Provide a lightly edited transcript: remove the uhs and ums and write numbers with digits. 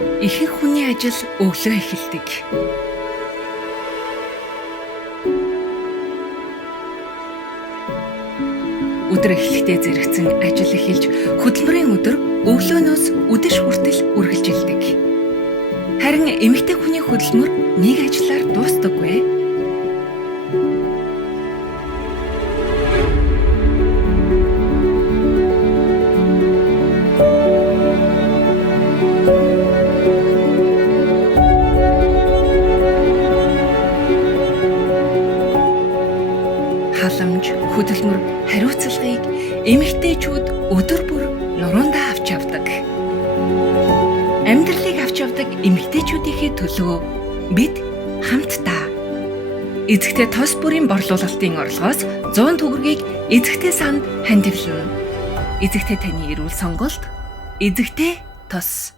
Ихэнх хүний ажил өглөө эхэлдэг. Өдөр эхлэхдээ зэрэгцэн ажил эхэлж, хөдөлмөрийн өдөр өглөөнөөс үдэш хүртэл үргэлжилдэг. Харин эмэгтэй хүний хөдөлмөр нэг ажлаар дуустдаггүй. Халамж, хөдөлмөр, хариуцлагыг эмэгтэйчүүд өдөр бүр нуруундаа авч явдаг. Амьдралыг авч явдаг эмэгтэйчүүдийнхээ төлөө бид хамтдаа эзэгтэй тос бүрийн борлуулалтын орлогоос 100 төгрөгийг эзэгтэй санд хандивлана. Эзэгтэй таны эрүүл сонголт, эзэгтэй тос.